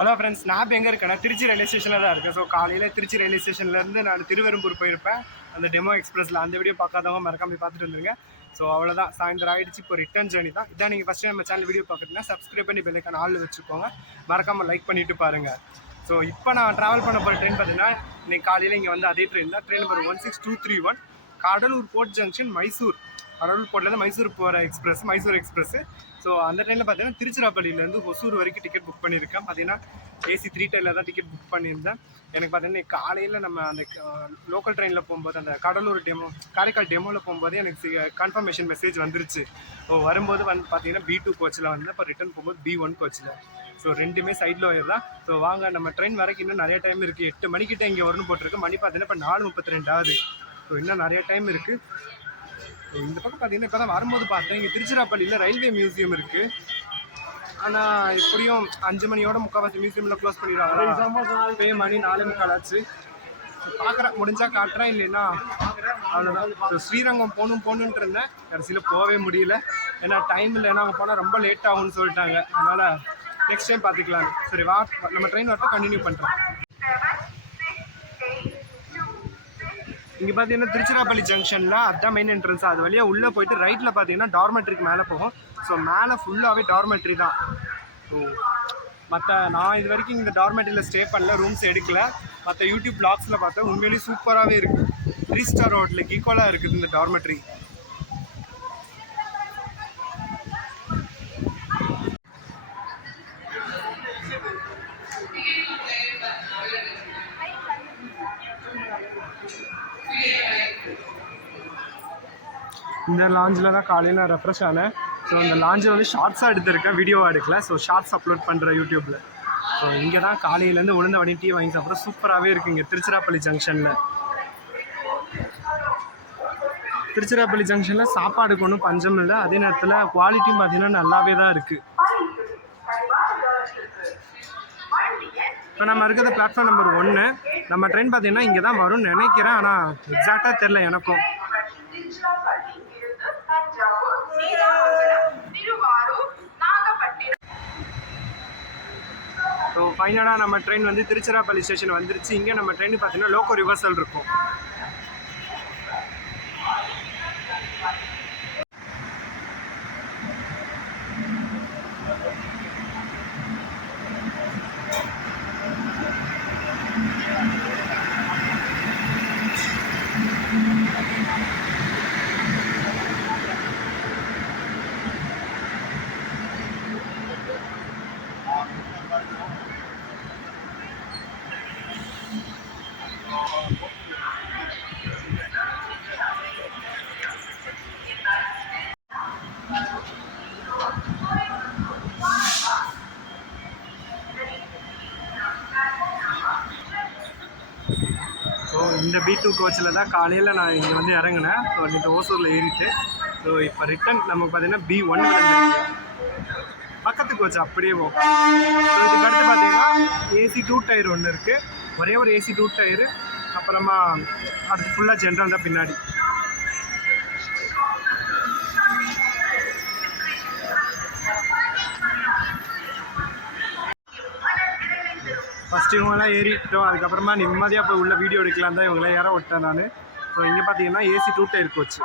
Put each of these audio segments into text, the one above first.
Hello friends, நான் இப்போ எங்கே இருக்கேன்னா திருச்சி ரயில்வே ஸ்டேஷனில் தான் இருக்கேன். ஸோ காலையில் திருச்சி ரயில்வே ஸ்டேஷன்லேருந்து நான் திருவெரும்பூர் போயிருப்பேன் அந்த டெமோ எக்ஸ்பிரஸில். அந்த வீடியோ பார்க்காதவங்க மறக்காம போய் பார்த்துட்டு வந்துருங்க. ஸோ அவ்வளோதான், சாயந்தரம் ஆகிடுச்சு. இப்போ ரிட்டர்ன் ஜேர்னி தான். இதான் நீங்கள் ஃபஸ்ட்டு நம்ம சேனல் வீடியோ பார்க்குறீங்கன்னா சப்ஸ்கிரைப் பண்ணி பெல்லைக்கான ஆள் வச்சுக்கோங்க. மறக்காமல் லைக் பண்ணிவிட்டு பாருங்கள். ஸோ இப்போ நான் ட்ராவல் பண்ண போகிற ட்ரெயின் பார்த்தீங்கன்னா இன்றைக்கி காலையில் இங்கே வந்து அதே ட்ரெயின் தான். Train number 16231 Cuddalore port junction Mysore. Cuddalore போர்ட்லேருந்து மைசூர் போகிற எக்ஸ்பிரஸ், மைசூர் எக்ஸ்பிரஸ். ஸோ அந்த ட்ரெயினில் பார்த்தீங்கன்னா திருச்சிராப்பள்ளியிலேருந்து ஒசூர் வரைக்கும் டிக்கெட் புக் பண்ணியிருக்கேன். பார்த்தீங்கன்னா ஏசி 3 டைமில் தான் டிக்கெட் புக் பண்ணியிருந்தேன். எனக்கு பார்த்தீங்கன்னா காலையில் நம்ம அந்த லோக்கல் ட்ரெயினில் போகும்போது அந்த கடலூர் டெமோ காரைக்கால் டெமோவில் போகும்போது எனக்கு கன்ஃபர்மேஷன் மெசேஜ் வந்துருச்சு. வரும்போது வந்து பார்த்தீங்கன்னா B2 கோச்சில் வந்து இப்போ ரிட்டர்ன் போகும்போது B1 கோச்சில். ஸோ ரெண்டுமே சைடில் ஒயர் தான். ஸோ வாங்க, நம்ம ட்ரெயின் வரைக்கும் இன்னும் நிறைய டைம் இருக்குது. 8 மணிக்கிட்ட இங்கே வரணும் போட்டிருக்கு. மணி பார்த்தீங்கன்னா இப்போ 4:32 ஆகுது. ஸோ இன்னும் நிறைய டைம் இருக்குது. இந்த பக்கம் பார்த்தீங்கன்னா இப்போ தான் வரும்போது பார்த்தேன், இங்கே திருச்சிராப்பள்ளியில் ரயில்வே மியூசியம் இருக்குது. ஆனால் எப்படியும் 5 மணியோட முக்கால்வாசி மியூசியமில் க்ளோஸ் பண்ணிடுவாங்க. இப்போ மணி 4:45 ஆச்சு. பார்க்குறேன், முடிஞ்சால் காட்டுறேன், இல்லைன்னா அவ்வளோதான். ஸோ ஸ்ரீரங்கம் போகணுன்ட்டு இருந்தேன், கடைசியில் போகவே முடியல. ஏன்னா டைம் இல்லைன்னா அவங்க போனால் ரொம்ப லேட் ஆகும்னு சொல்லிட்டாங்க. அதனால் நெக்ஸ்ட் டைம் பார்த்துக்கலாம். சரி வா, நம்ம ட்ரெயின் வரட்டும், கண்டினியூ பண்ணுறேன். இங்கே பார்த்தீங்கன்னா திருச்சிராப்பள்ளி ஜங்ஷனில் அதுதான் மெயின் என்ட்ரன்ஸ். அது வழியாக உள்ளே போயிட்டு ரைட்டில் பார்த்தீங்கன்னா டார்மெட்ரிக்கு மேலே போகும். ஸோ மேலே ஃபுல்லாகவே டார்மெட்ரி தான். ஸோ நான் இது வரைக்கும் இந்த டார்மெட்ரியில் ஸ்டே பண்ணல, ரூம்ஸ் எடுக்கல. மற்ற யூடியூப் பிளாக்ஸில் பார்த்தா உண்மையிலேயே சூப்பராகவே இருக்குது. 3 ஸ்டார் ஹோட்டலுக்கு ஈக்குவலாக இருக்குது இந்த டார்மெட்ரி. இந்த லாஞ்சில் தான் காலையில் ரெஃப்ரெஷ் ஆனேன். ஸோ அந்த லாஞ்சில் வந்து ஷார்ட்ஸாக எடுத்திருக்கேன், வீடியோவாக எடுக்கல. ஸோ ஷார்ட்ஸ் அப்லோட் பண்ணுறேன் யூடியூப்பில். ஸோ இங்கே தான் காலையிலேருந்து உளுந்த வடி டீ வாங்கி சாப்பிட்ற சூப்பராகவே இருக்குது இங்கே திருச்சிராப்பள்ளி ஜங்ஷனில். திருச்சிராப்பள்ளி ஜங்ஷனில் சாப்பாடுக்கு ஒன்றும் பஞ்சம் இல்லை. அதே நேரத்தில் குவாலிட்டியும் பார்த்தீங்கன்னா நல்லாவே தான் இருக்குது. இப்போ நம்ம இருக்கிறது பிளாட்ஃபார்ம் நம்பர் 1. நம்ம ட்ரெயின் பார்த்தீங்கன்னா இங்கே தான் வரும்னு நினைக்கிறேன், ஆனால் எக்ஸாக்டாக தெரில எனக்கும். ஸோ ஃபைனலாக நம்ம ட்ரெயின் வந்து திருச்சிராப்பள்ளி ஸ்டேஷன் வந்துருச்சு. இங்கே நம்ம ட்ரெயின் பார்த்தீங்கன்னா லோக்கோ ரிவர்சல் இருக்கும். ஸோ இந்த B2 கோச்சில் தான் காலையில் நான் இங்கே வந்து இறங்கினேன். ஸோ இந்த ஓசூரில் ஏறிட்டு ஸோ இப்போ ரிட்டன் நமக்கு பார்த்தீங்கன்னா B1 பக்கத்து கோச் அப்படியே போகும். ஸோ இதுக்கு அடுத்து பார்த்தீங்கன்னா AC 2 டயர் ஒன்று இருக்குது. ஒரே ஒரு AC 2 டயரு. அப்புறமா அடுத்து ஃபுல்லாக ஜென்ரல் தான் பின்னாடி. ஃபஸ்ட்டு இவங்களாம் ஏறிட்டோம். அதுக்கப்புறமா நிம்மதியாக போய் உள்ள வீடியோ எடுக்கலாம் தான் இவங்களாம் ஏற விட்டேன் நான். ஸோ இங்கே பார்த்தீங்கன்னா AC 2 டயர் கோச்சு.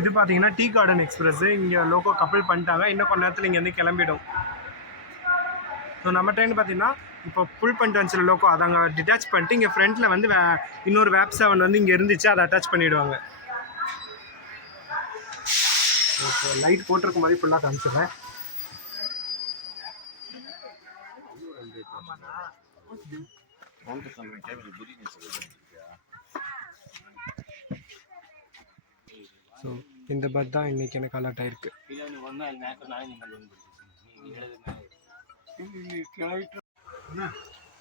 இது பார்த்தீங்கன்னா டீ கார்டன் எக்ஸ்பிரஸ். இங்கே லோக்கோ கப்பல் பண்ணிட்டாங்க, இன்னும் கொஞ்ச நேரத்தில் இங்கேருந்து கிளம்பிடும். ஸோ நம்ம ட்ரெயின் பார்த்தீங்கன்னா இப்போ புல் பண்ணிட்டு வந்துச்சு லோக்கோ, அதை அங்கே டிட்டாச் பண்ணிட்டு இங்கே ஃப்ரண்ட்டில் வந்து இன்னொரு வேப் 7 வந்து இங்கே இருந்துச்சு, அதை அட்டாச் பண்ணிவிடுவாங்க. ஓகே, லைட் போட்டிருக்க மாதிரி ஃபுல்லாக காமிச்சிடுறேன். ஸோ இந்த பஸ் தான் இன்றைக்கி எனக்கு அலர்ட் ஆகிருக்கு.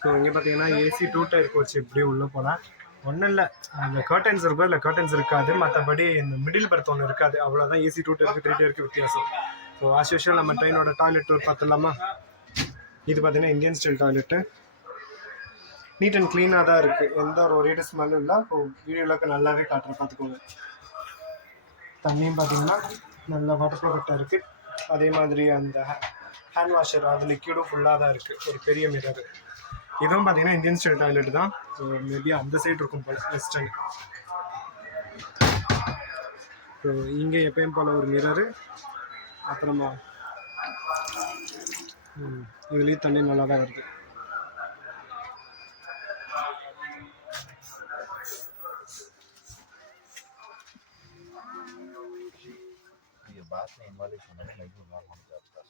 ஸோ இங்கே பார்த்தீங்கன்னா AC 2 டயர் கோச் இப்படி உள்ளே போனால் ஒன்றும் இல்லை, அந்த கர்டன்ஸ் இருக்கும், இல்லை கர்டன்ஸ் இருக்காது. மற்றபடி இந்த மிடில் பர்த் ஒன்று இருக்காது, அவ்வளோதான். AC 2 டயருக்கு 3 டயருக்கு வித்தியாசம். ஸோ ஆஸ் யூஷுவல் நம்ம ட்ரெயினோட டாய்லெட் டூர் பார்த்துடலாமா? இது பார்த்தீங்கன்னா Indian style toilet. Neat and க்ளீனாக தான் இருக்குது, எந்த ஒரு ஒரே ஸ்மெல்லும் இல்லை. இப்போ வீடியோவில் நல்லாவே காட்டுறேன், பார்த்துக்கோங்க. தண்ணியும் பார்த்தீங்கன்னா நல்லா வாட்டர் ப்ரூஃப்டாக இருக்குது. அதே மாதிரி அந்த ஹேண்ட் வாஷர் அது லிக்யூடும் ஃபுல்லாக தான் இருக்குது. ஒரு பெரிய மிரர். இதுவும் பார்த்தீங்கன்னா இந்தியன் ஸ்டைல் டாய்லெட் தான். ஸோ மேபி அந்த சைடு இருக்கும் போல், வெஸ்டர்ன். ஸோ இங்கே எப்பயும் போல் ஒரு மிரரு. அப்புறமா இதுலேயும் தண்ணி நல்லா தான் வருது. बात नहीं वाले सुनने नहीं होगा हम जाता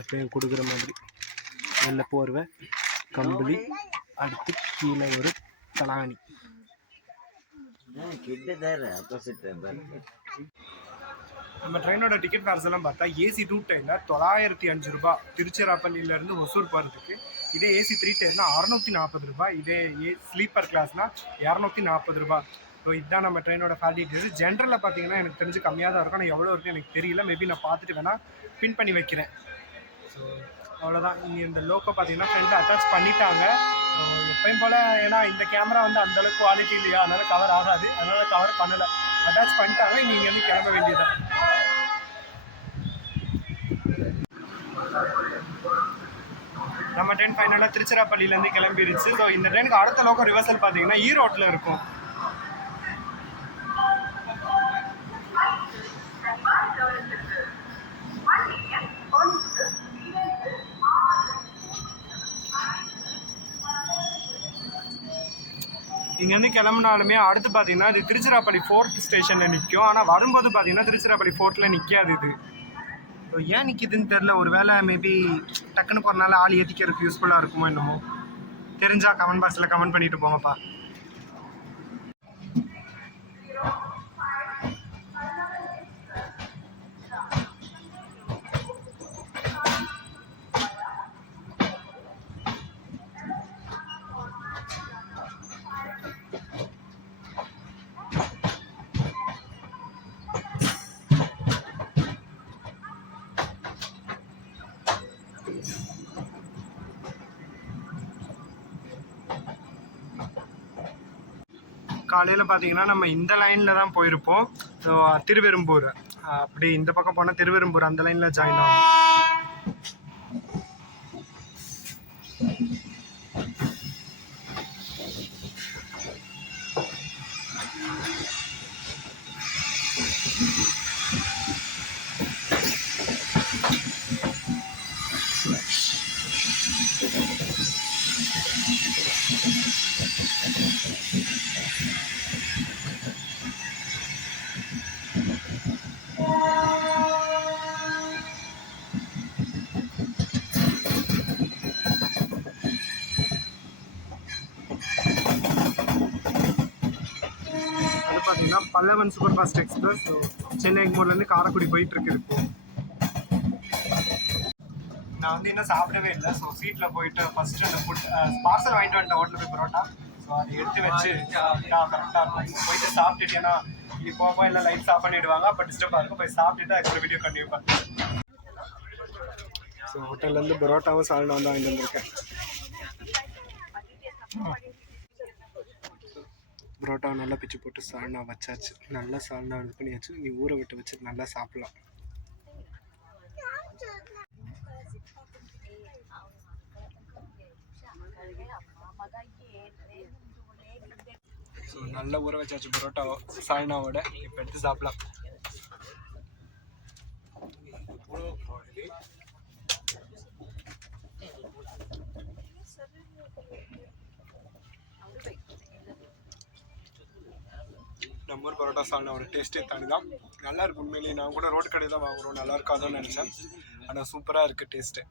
எப்பயும் கொடுக்குற மாதிரி வெள்ளை போர்வை, கம்பளி, அடுத்து கீழே ஒரு தலாணி. நம்ம ட்ரெயினோட டிக்கெட் ஃபேர்ஸ் எல்லாம் பார்த்தா ஏசி 2 டயரில் 905 ரூபாய் திருச்சிராப்பள்ளியிலேருந்து ஒசூர் போகிறதுக்கு. இதே ஏசி 3 டயர்னா 640 ரூபாய். இதே ஸ்லீப்பர் கிளாஸ்னால் 240 ரூபாய். ஸோ இதுதான் நம்ம ட்ரெயினோட ஃபேர் டீட்டெயில்ஸ். ஜென்ரலில் பார்த்தீங்கன்னா எனக்கு தெரிஞ்சு கம்மியாக தான் இருக்கும். ஆனால் எவ்வளோ இருக்குன்னு எனக்கு தெரியல. மேபி நான் பார்த்துட்டு வேணால் பின் பண்ணி வைக்கிறேன். ஸோ அவ்வளோதான். இங்கே இந்த லோக்கோ பார்த்தீங்கன்னா ஃப்ரெண்டில் அட்டாச் பண்ணிட்டாங்க. எப்பயும் போல், ஏன்னா இந்த கேமரா வந்து அந்தளவுக்கு குவாலிட்டி இல்லையா, அதனால் கவர் ஆகாது. அதனால் கவர் பண்ணலை, அட்டாச் பண்ணிட்டாங்க. நீங்கள் வந்து கிளம்ப வேண்டியதான். நம்ம ட்ரெயின் ஃபைனலாக திருச்சிராப்பள்ளியிலேருந்து கிளம்பிடுச்சு. ஸோ இந்த ட்ரெயினுக்கு அடுத்த லோக்கல் ரிவர்சல் பார்த்தீங்கன்னா ஈரோட்டில் இருக்கும். இங்கேருந்து கிளம்புனாலுமே அடுத்து பார்த்தீங்கன்னா இது திருச்சிராப்பள்ளி 4th ஸ்டேஷனில் நிற்கும். ஆனால் வரும்போது பார்த்தீங்கன்னா திருச்சிராப்பள்ளி 4th நிற்காது. இது ஏன் நிற்கிதுன்னு தெரில. ஒரு வேளை மேபி டக்குன்னு போகிறனால ஆள் ஏற்றிக்கிறதுக்கு யூஸ்ஃபுல்லாக இருக்குமோ என்னமோ. தெரிஞ்சால் கமெண்ட் பாக்ஸில் கமெண்ட் பண்ணிட்டு போங்கப்பா. காலையில் பார்த்தீங்கன்னா நம்ம இந்த லைனில் தான் போயிருப்போம். ஸோ திருவெரும்பூர், அப்படி இந்த பக்கம் போனால் திருவெரும்பூர் அந்த லைனில் ஜாயின் ஆகும். பார்த்தீங்கன்னா Pallavan super fast express. Chennai எக்மோர்லேருந்து காரைக்குடி போயிட்டுருக்கு. இப்போ நான் வந்து இன்னும் சாப்பிடவே இல்லை. ஸோ சீட்டில் போயிட்டு ஃபஸ்ட்டு அந்த ஃபுட் பார்சல் வாங்கிட்டு வந்துட்டேன் ஹோட்டலில் போய் பரோட்டா. ஸோ அதை எடுத்து வச்சு கரெக்டாக இருக்கும். போயிட்டு சாப்பிட்டுட்டு, ஏன்னா இது போக இல்லை லைட்ஸ் ஆஃப் பண்ணிவிடுவாங்க. அப்போ டிஸ்டர்பாக இருக்கும். போய் சாப்பிட்டுட்டு அதுக்கு வீடியோ கண்டிப்பாக. ஸோ ஹோட்டல்லேருந்து பரோட்டாவும் சால்னா வந்து வாங்கிட்டு வந்திருக்கேன். பரோட்டா நல்லா பிச்சு போட்டு சால்னா வச்சாச்சு. நல்லா சால்னா இது பண்ணியாச்சு. நீ ஊற விட்டு வச்சு நல்லா சாப்பிட்லாம். ஸோ நல்லா ஊற வச்சாச்சு பரோட்டாவோ சால்னாவோட. இப்போ எடுத்து சாப்பிடலாம். நம்ம ஊர் பரோட்டா சால்னாவோட டேஸ்ட்டே தனி தான். நல்லா இருக்கும் உண்மையிலேயே. நான் கூட ரோடு கடை தான் வாங்குகிறோம், நல்லா இருக்காதுன்னு நினச்சேன். ஆனால் சூப்பராக இருக்குது டேஸ்ட்டு.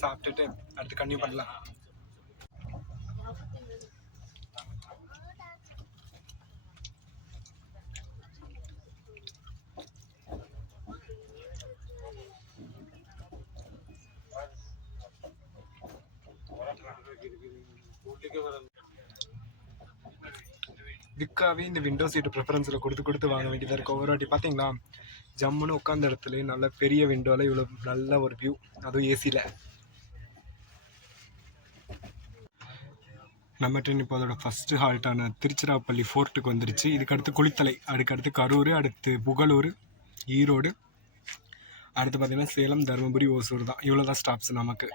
சாப்பிட்டுட்டு அடுத்து கன்டினியூ பண்ணலாம். இதுக்காகவே இந்த விண்டோ சீட்டு ப்ரிஃபரன்ஸில் கொடுத்து கொடுத்து வாங்க வேண்டியதாக இருக்கும். ஒவ்வொரு வாட்டி பார்த்தீங்களா ஜம்முன்னு உட்காந்த இடத்துல நல்ல பெரிய விண்டோவில் இவ்வளோ நல்ல ஒரு வியூ, அதுவும் ஏசியில். நம்ம ட்ரெயின் இப்போ அதோட ஃபஸ்ட்டு ஹால்ட்டான திருச்சிராப்பள்ளி ஃபோர்ட்டுக்கு வந்துருச்சு. இதுக்கடுத்து குளித்தலை, அதுக்கடுத்து கரூர், அடுத்து புகழூர், ஈரோடு, அடுத்து பார்த்திங்கன்னா சேலம், தருமபுரி, ஓசூர் தான். இவ்வளோ தான் ஸ்டாப்ஸ் நமக்கு.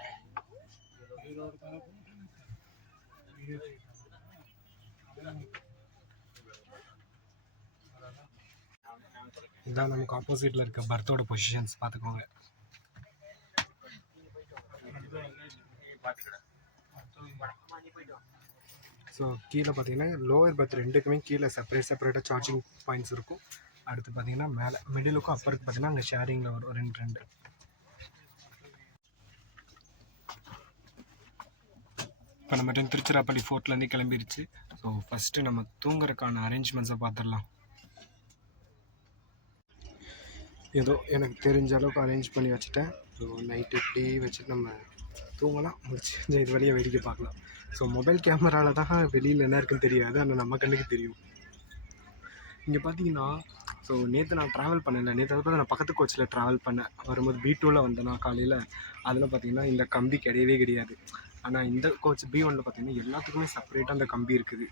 இதான் நமக்கு ஆப்போசிட்டில் இருக்க பர்த்தோட பொசிஷன்ஸ் பார்த்துக்கோங்க. ஸோ கீழே பார்த்தீங்கன்னா லோவர் பர்த் ரெண்டுக்குமே கீழே செப்பரேட்டாக சார்ஜிங் பாயிண்ட்ஸ் இருக்கும். அடுத்து பார்த்தீங்கன்னா மேலே மிடிலுக்கும் அப்பருக்கு பார்த்தீங்கன்னா அங்கே ஷேரிங்கில் வரும் ரெண்டு. இப்போ நம்ம திருச்சிராப்பள்ளி ஃபோர்ட்லேருந்து கிளம்பிருச்சு. ஸோ ஃபஸ்ட்டு நம்ம தூங்குறதுக்கான அரேஞ்ச்மெண்ட்ஸை பார்த்துடலாம். ஏதோ எனக்கு தெரிஞ்ச அளவுக்கு அரேஞ்ச் பண்ணி வச்சுட்டேன். ஸோ நைட்டு இப்படி வச்சுட்டு நம்ம தூங்கலாம், முடிச்சு இது வழியாக வேடிக்கை பார்க்கலாம். ஸோ மொபைல் கேமராவில் தான் வெளியில் என்ன இருக்குன்னு தெரியாது, ஆனால் நம்ம கண்ணுக்கு தெரியும். இங்கே பார்த்தீங்கன்னா ஸோ நேற்று நான் ட்ராவல் பண்ணலை, நேற்று வந்து நான் பக்கத்து கோச்சில் ட்ராவல் பண்ணேன். வரும்போது B2ல் வந்தேன் நான் காலையில். அதில் பார்த்தீங்கன்னா இந்த கம்பி கிடையவே. ஆனால் இந்த கோச் B1ல் பார்த்தீங்கன்னா எல்லாத்துக்குமே செப்பரேட்டாக அந்த கம்பி இருக்குது.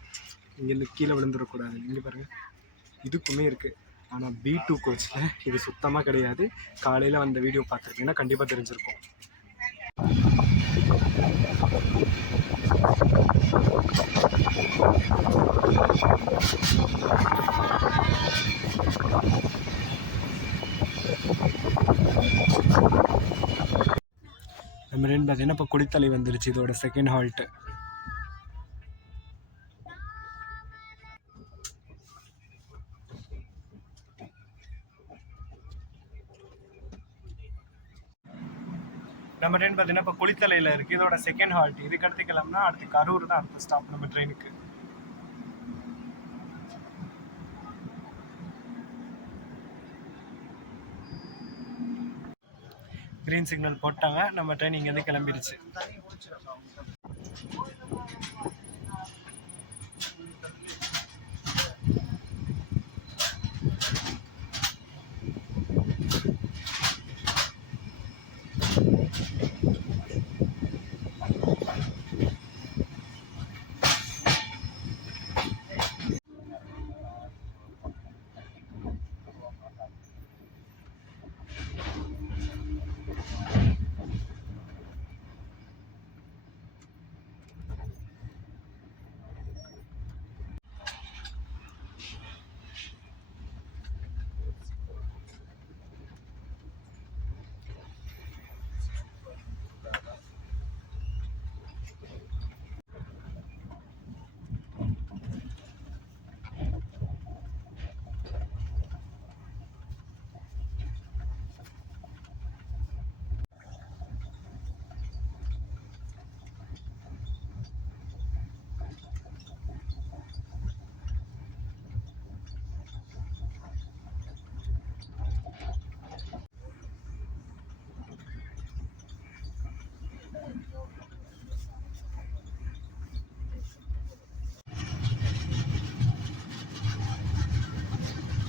இங்கேருந்து கீழே விழுந்துடக்கூடாது. இங்கே பாருங்கள், இதுக்குமே இருக்குது. ஆனால் B2 கோச்சில் இது சுத்தமாக கிடையாது. காலையில் வந்த வீடியோ பார்த்துருக்கீங்கன்னா கண்டிப்பாக தெரிஞ்சிருக்கும். நம்ம ரெண்டு பார்த்தீங்கன்னா இப்போ குளித்தலை வந்துருச்சு, இதோட செகண்ட் ஹால்ட்டு. நம்ம ட்ரெயின் பார்த்தீங்கன்னா இப்போ குளித்தலையில் இருக்குது, இதோட செகண்ட் ஹால்ட். இதுக்கு அடுத்து கிளம்புனா அடுத்து கரூர் தான் அடுத்த ஸ்டாப் நம்ம ட்ரெயினுக்கு. க்ரீன் சிக்னல் போட்டாங்க, நம்ம ட்ரெயின் இங்கேருந்து கிளம்பிடுச்சு.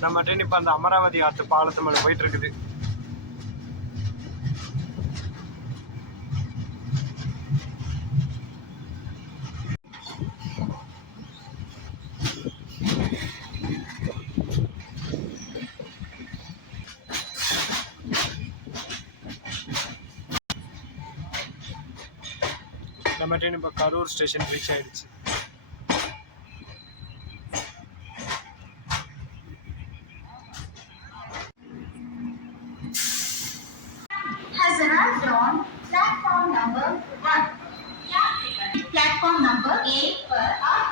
நம்ம ட்ரெயின் இப்போ அந்த அமராவதி ஆற்று பாலத்து மேலே போயிட்டு இருக்குது. நம்ம ட்ரெயின் இப்போ கரூர் ஸ்டேஷன் ரீச் ஆயிடுச்சு. Platform number 1. Platform number 8 पर आप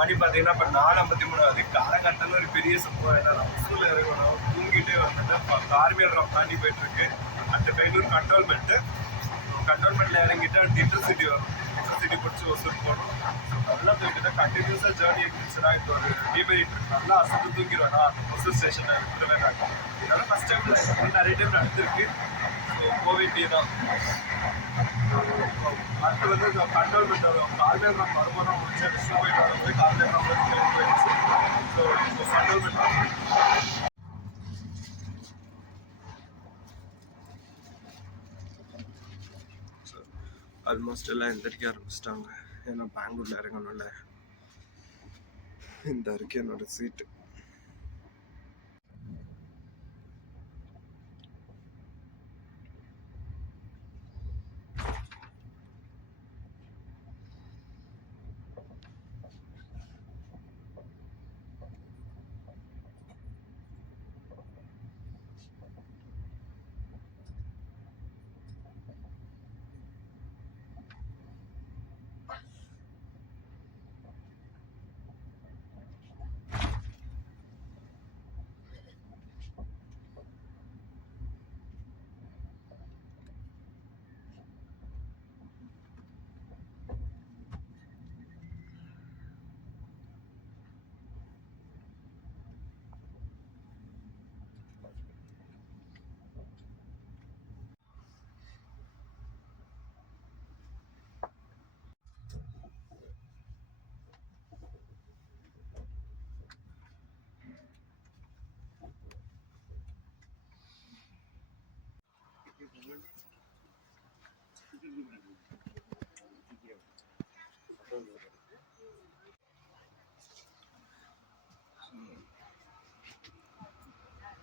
மணி பார்த்தீங்கன்னா இப்போ 4:53 ஆகுது. காலகட்டத்தில் ஒரு பெரிய சம்பவம் என்னன்னா ஒசூரில் இறங்கணும் தூங்கிட்டே வந்துட்டு இப்போ கார்மியல் ராக் தாண்டி போயிட்டுருக்கு. அடுத்த பெங்களூர் கண்டோன்மெண்ட்டில் இறங்கிட்டு அடுத்து இன்டர்சிட்டி வரும். இன்டர்சிட்டி பிடிச்சி ஒசூர் போகணும். நல்லா தூங்கிட்டு கண்டினியூஸாக ஜேர்னி இருந்துச்சுன்னா இப்போ ஒரு டிமெரிட் நல்லா அசந்து தூங்கிடுவேன்னா ஒசூர் ஸ்டேஷனை விட்டுவே நாங்கள். இதனால ஃபஸ்ட் டைம் நிறைய டைம் நடந்திருக்கு. ஸோ போக வேண்டியதான். அடுத்து வந்து கண்டோன்மெண்ட் வரும். கார்மியல் ராக் வருமானம் முடிச்சு டிஸ்டர்ப் போயிட்டு வரும்போது கார்மியல் ராக் போயிடுச்சு. ஸோ இப்போ கண்டோன்மெண்ட் வரும். ஆல்மோஸ்ட் எல்லாம் எந்திரிக்க ஆரம்பிச்சிட்டாங்க. ஏன்னா பெங்களூரில் இறங்கணும்ல. இந்த இருக்கு என்னோட சீட்டு.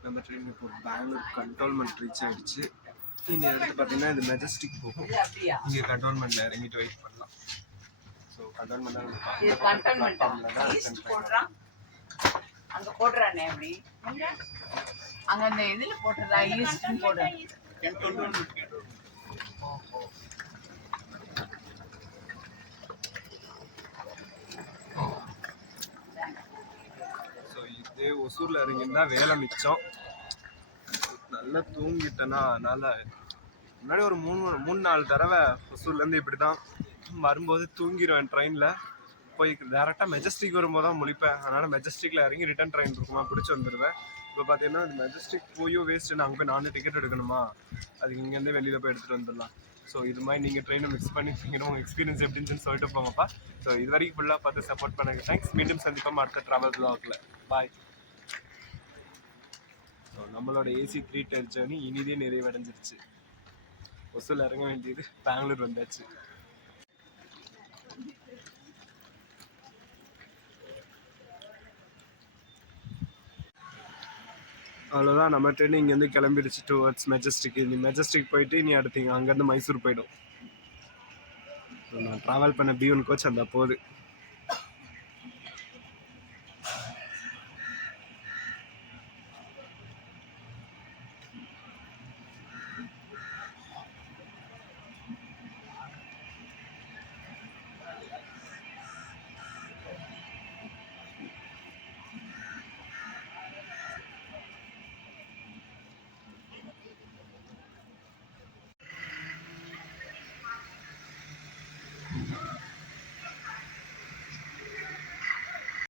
நம்ம ட்ரெயின் இப்போ பெங்களூர் கண்டோன்மெண்ட் ரீச் ஆகிடுச்சு. இந்த இடத்துல பார்த்தீங்கன்னா இது மெஜஸ்டிக் போகும். இங்கே கண்டோன்மெண்ட்டில் இறங்கிட்டு வெயிட் பண்ணலாம். ஸோ கண்டோன்மெண்ட் அங்க போடுறானே அப்படி அங்க அந்த இதுல போட்டுறா ஈஸ்ட் போடு. ஸோ இதே ஒசூரில் இறங்கியிருந்தா வேலை மிச்சம். நல்லா தூங்கிட்டேன்னா அதனால் முன்னாடி ஒரு 3-4 தடவை ஒசூர்லேருந்து இப்படி தான் வரும்போது தூங்கிடுவேன். ட்ரெயினில் போய் டேரெக்டாக மெஜஸ்டிக் வரும்போது தான் முழிப்பேன். அதனால் மெஜஸ்டிக்கில் இறங்கி ரிட்டன் ட்ரெயின் இருக்குமா பிடிச்சி வந்துடுவேன். இப்போ பார்த்தீங்கன்னா இந்த மெஜஸ்டிக் போயும் வேஸ்ட்டு. அங்கே போய் நானே டிக்கெட் எடுக்கணுமா, அதுக்கு இங்கேருந்தே வெளியில் போய் எடுத்துகிட்டு வந்துடலாம். ஸோ இது மாதிரி நீங்கள் ட்ரெயினை மிக்ஸ் பண்ணிப்பீங்கன்னு உங்கள் எக்ஸ்பீரியன்ஸ் எப்படின்னு சொல்லிட்டு போங்கப்பா. ஸோ இது வரைக்கும் ஃபுல்லாக பார்த்து சப்போர்ட் பண்ணுங்க. தேங்க்ஸ். மீண்டும் சந்திப்போம் அடுத்த ட்ராவல் வ்ளாகில். பாய். ஸோ நம்மளோட AC 3 tier ஜேர்னி இனிதே நிறைவடைஞ்சிருச்சு. ஒசூரில் இறங்க வேண்டியது பெங்களூர் வந்தாச்சு. அவ்வளோதான், நம்ம ட்ரெயின் இங்கேருந்து கிளம்பிடுச்சு டுவர்ட்ஸ் மெஜஸ்டிக். இனி மெஜஸ்டிக் போயிட்டு இனி அடுத்து அங்கேருந்து மைசூர் போயிடும். நான் ட்ராவல் பண்ண B1 கோச் அந்த போகுது.